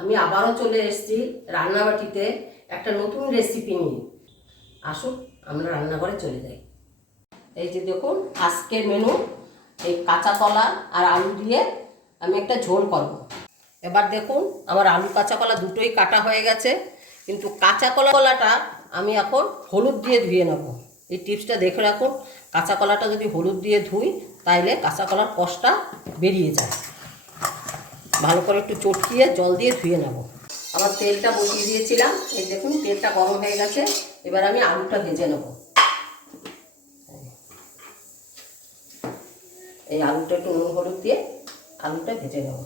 আমি আবারও চলে এসেছি রান্নাবাটিতে একটা নতুন রেসিপি নিয়ে। আসুন, আমরা রান্নাঘরে চলে যাই। এই যে দেখুন, আজকের মেনু এই কাঁচা কলা আর আলু দিয়ে আমি একটা ঝোল করব। এবার দেখুন, আমার আলু কাঁচা কলা দুটোই কাটা হয়ে গেছে, কিন্তু কাঁচা কলা কলাটা আমি এখন হলুদ দিয়ে ধুয়ে নেব। এই টিপসটা দেখে রাখুন, কাঁচা কলাটা যদি হলুদ দিয়ে ধুই, তাইলে কাঁচা কলার কষটা বেরিয়ে যায়। ভালো করে একটু চটকিয়ে জল দিয়ে ধুয়ে নেব। আমার তেলটা বসিয়ে দিয়েছিলাম। এই দেখুন, তেলটা গরম হয়ে গেছে। এবার আমি আলুটা ভেজে নেব। এই আলুটা একটু নুন হলুদ দিয়ে আলুটা ভেজে নেব।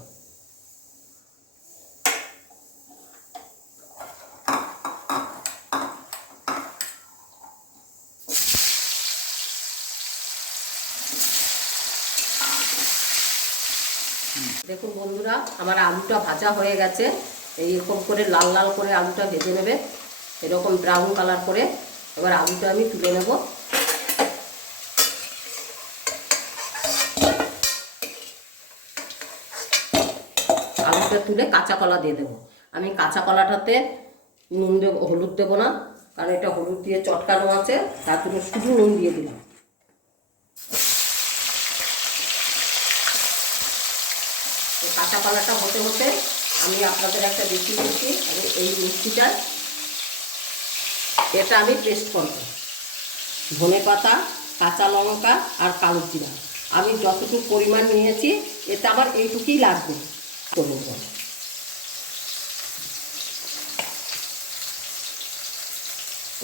দেখুন বন্ধুরা, আমার আলুটা ভাজা হয়ে গেছে। এইরকম করে লাল লাল করে আলুটা ভেজে নেবে, এরকম ব্রাউন কালার করে। এবার আলুটা আমি তুলে নেব। আলুটা তুলে কাঁচা কলা দিয়ে দেবো। আমি কাঁচা কলাটাতে নুন দেবো, হলুদ দেবো না, কারণ এটা হলুদ দিয়ে চটকানো আছে, তার জন্য শুধু নুন দিয়ে দিলাম। কাঁচা কলাটা হতে হতে আমি আপনাদের একটা দেখিয়ে দিচ্ছি, আমি এই মিষ্টিটা, এটা আমি পেস্ট করব। ধনে পাতা, কাঁচা লঙ্কা আর কালো জিরা। আমি যতটুকু পরিমাণ নিয়েছি এটা আমার এইটুকুই লাগবে। করব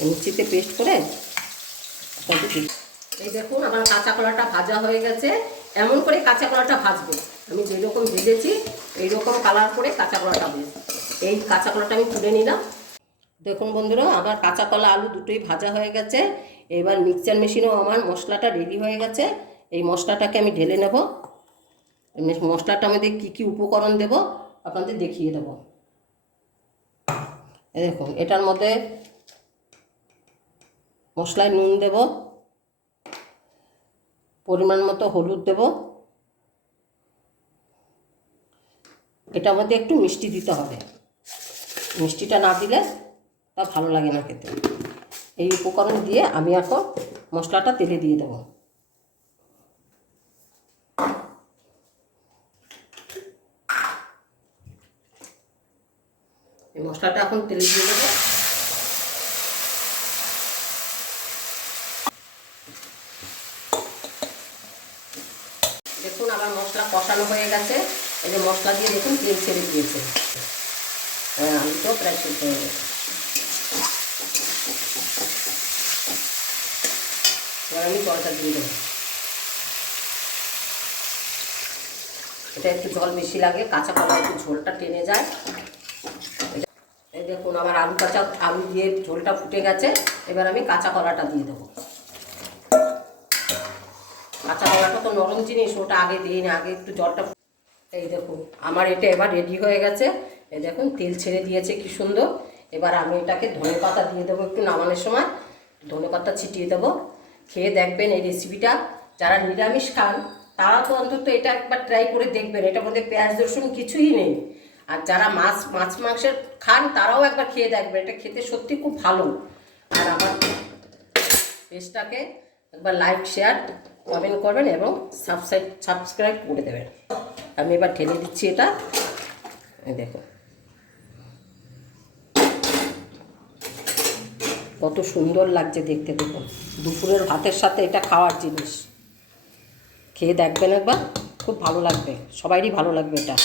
মিক্সিতে পেস্ট করে এই দেখুন, আমার কাঁচা কলাটা ভাজা হয়ে গেছে। এমন করে কাঁচা কলাটা ভাজবে। আমি যেরকম ভেজেছি এইরকম কালার করে কাঁচা কলাটা ভেজ এই কাঁচা কলাটা আমি তুলে নিলাম। দেখুন বন্ধুরা আমার কাঁচা কলা আলু দুটোই ভাজা হয়ে গেছে। এবার মিক্সচার মেশিনেও আমার মশলাটা রেডি হয়ে গেছে। এই মশলাটাকে আমি ঢেলে নেব। মশলাটা আমাদের কী কী উপকরণ দেব, আপনাদের দেখিয়ে দেব। দেখুন, এটার মধ্যে মশলায় নুন দেব। পরিমাণ মতো হলুদ দেব। এটার মধ্যে একটু মিষ্টি দিতে হবে। মিষ্টিটা না দিলে তা ভালো লাগে না খেতে। এই উপকরণ দিয়ে আমি এখন মশলাটা তেলে দিয়ে দেব। এই মশলাটা এখন তেলে দিয়ে দেবো। দেখুন, আমার মশলা কষানো হয়ে গেছে। এই যে মশলা দিয়ে দেখুন, তেল ছেড়ে দিয়েছে। হ্যাঁ তো প্রায় সিদ্ধ হয়ে গেছে। এবার আমি জলটা দিয়ে দেবো। এটা একটু জল বেশি লাগে, কাঁচা কলা একটু ঝোলটা টেনে যায়। এই দেখুন, আমার আলু কাঁচা, আলু দিয়ে ঝোলটা ফুটে গেছে। এবার আমি কাঁচা কলাটা দিয়ে দেবো। কাঁচা কলাটা তো নরম জিনিস, ওটা আগে দিই না আগে একটু জলটা এই দেখুন আমার এটা এবার রেডি হয়ে গেছে। এই দেখুন, তেল ছেড়ে দিয়েছে, কি সুন্দর। এবার আমি এটাকে ধনে পাতা দিয়ে দেবো একটু নামানোর সময়। ধনে পাতা ছিটিয়ে দেবো। খেয়ে দেখবেন এই রেসিপিটা যারা নিরামিষ খান, তারা তো অন্তত এটা একবার ট্রাই করে দেখবেন। এটার মধ্যে পেঁয়াজ, রসুন কিছুই নেই। আর যারা মাছ মাছ মাংসের খান, তারাও একবার খেয়ে দেখবেন। এটা খেতে সত্যি খুব ভালো। আর আমার পেজটাকে একবার লাইক শেয়ার কমেন্ট করবেন এবং সাবস্ক্রাইব সাবস্ক্রাইব করে দেবেন। আমি এবার ঠেলে দিচ্ছি এটা। দেখো। কত সুন্দর লাগছে দেখতে দেখুন। দুপুরের ভাতের সাথে এটা খাওয়ার জিনিস। খেয়ে দেখবেন একবার। খুব ভালো লাগবে। সবাইরই ভালো লাগবে এটা।